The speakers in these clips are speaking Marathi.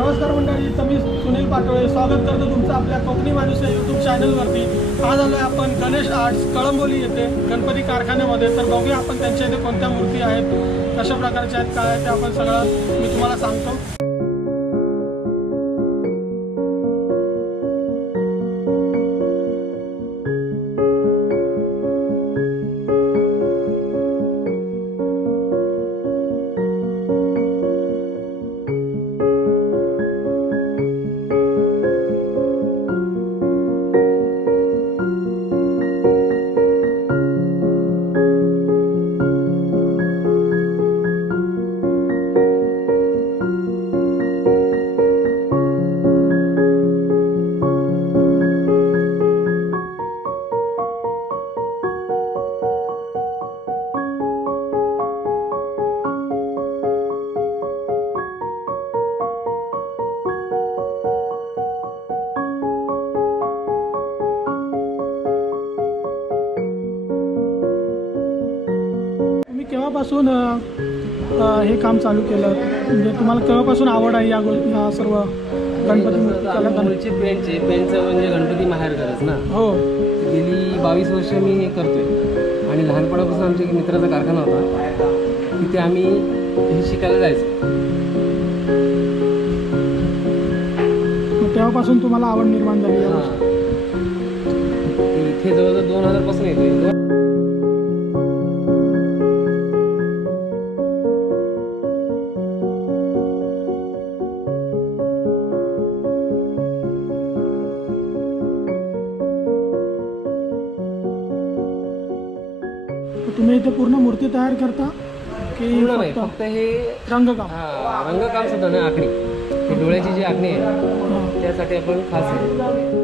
नमस्कार मंडळी, मी सुनील पाटोळे स्वागत करतो तुमचं आपल्या कोकणी माणूस या यूट्यूब चॅनलवरती। आज आलो आपण गणेश आर्ट्स कळंबोली येथे गणपती कारखान्यामध्ये। तर बघूया आपण त्यांच्या इथे कोणत्या मूर्ती आहेत, कशा प्रकारच्या आहेत, काय आहे ते आपण सगळं मी तुम्हाला सांगतो। केव्हापासून हे काम चालू केलं, म्हणजे तुम्हाला केव्हापासून आवड आहे या सर्व गणपती मूर्ती पेंटचं म्हणजे गणपती माहेर करत ना। हो, गेली 22 वर्ष मी हे करतोय आणि लहानपणापासून आमच्या एक मित्राचा कारखाना होता, तिथे आम्ही हे शिकायला जायचो। तेव्हापासून तुम्हाला आवड निर्माण झाली? इथे जवळजवळ 2000 पासून येतोय। तुम्ही इथे पूर्ण मूर्ती तयार करता की नाही, फक्त हे रंगकाम? रंगकाम सुद्धा नाही, आखणी, ते डोळ्याची जी आखणी आहे त्यासाठी आपण खास आहे।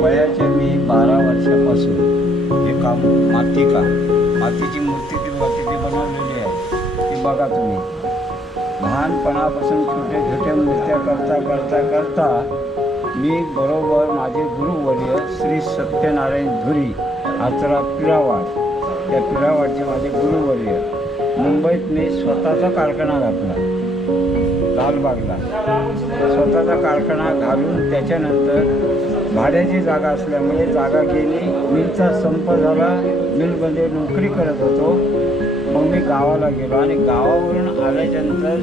वयाचे मी 12 वर्षापासून हे काम मातीची मूर्ती तिथे बनवलेली आहे, ती बघा तुम्ही। लहानपणापासून छोटे छोटे मूर्त्या करता मी बरोबर माझे गुरुवर्य श्री सत्यनारायण धुरी आचरा पिरावाड, त्या पिरावाडचे माझे गुरुवर्य। मुंबईत मी स्वतःचा कारखाना घातला, लालबागला स्वतःचा कारखाना घालून त्याच्यानंतर भाड्याची जागा असल्यामुळे जागा गेली, मिलचा संप झाला, मिलमध्ये नोकरी करत होतो। मग मी गावाला गेलो आणि गावावरून आल्याच्यानंतर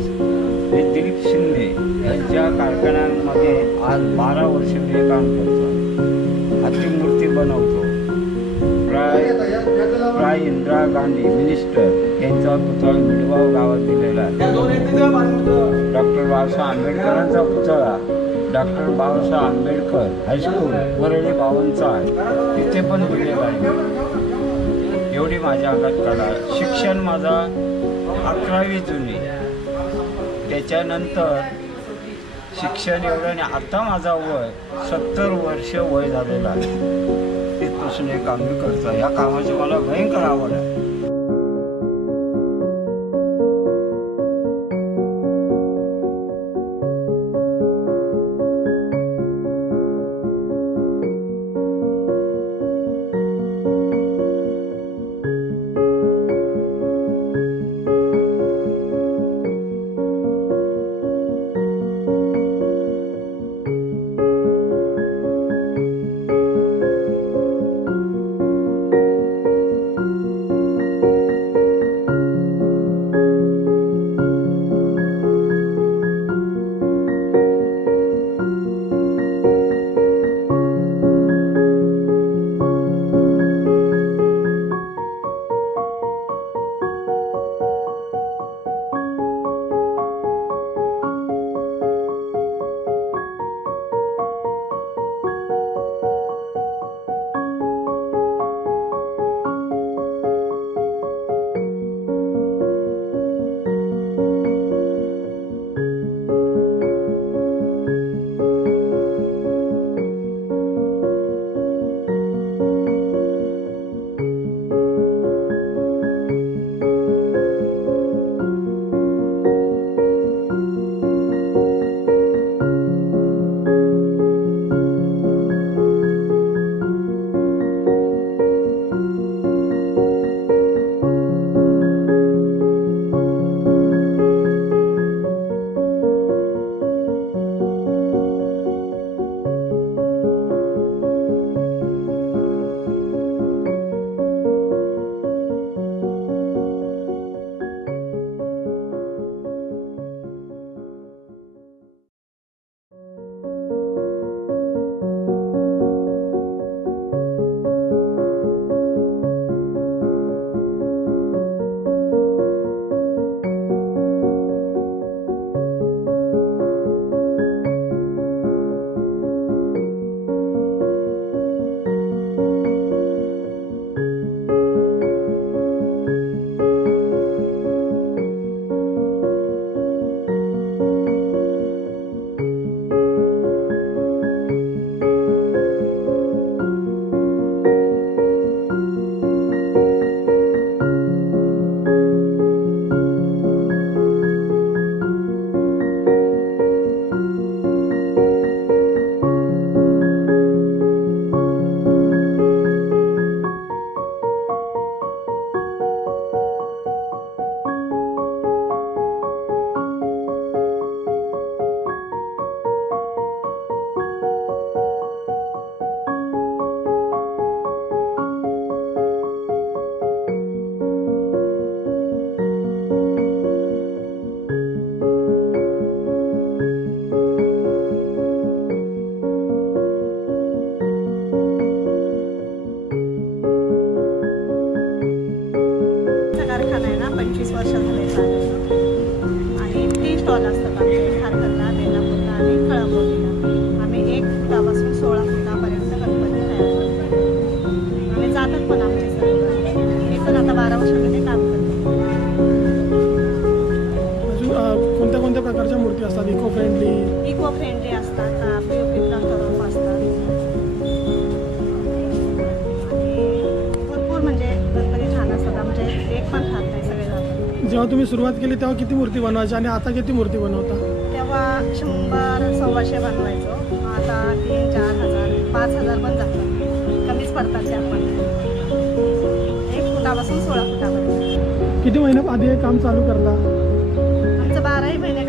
हे दिलीप शिंदे यांच्या कारखान्यामध्ये आज 12 वर्ष मी हे काम करतो, हाती मूर्ती बनवतो। प्राय इंदिरा गांधी मिनिस्टर यांचा पुतळा मिडगाव गावात दिलेला आहे। डॉक्टर बाबासाहेब आंबेडकरांचा पुतळा डॉक्टर बाबासाहेब आंबेडकर हायस्कूल वरळी 52 आहे, तिथे पण दिलेला आहे। एवढी माझ्या अंगात कला। शिक्षण माझा 11वी जुनी, त्याच्यानंतर शिक्षण एवढं आणि आता माझा वय 70 वर्ष वय झालेलं आहे। तिथपासून हे काम मी करतो, या कामाची मला भयंकर आवड आहे। जेव्हा तुम्ही सुरुवात केली तेव्हा किती मूर्ती बनवायची आणि आता किती मूर्ती बनवता? तेव्हा 100-125 बनवायचो. आता 3-4 हजार 5,000 पण जातात. कमीच पडतात त्या पण. 1 फुटापासून 16 फुटापर्यंत. किती महिन्यात आधी हे काम चालू करता? आमचं 12 महिने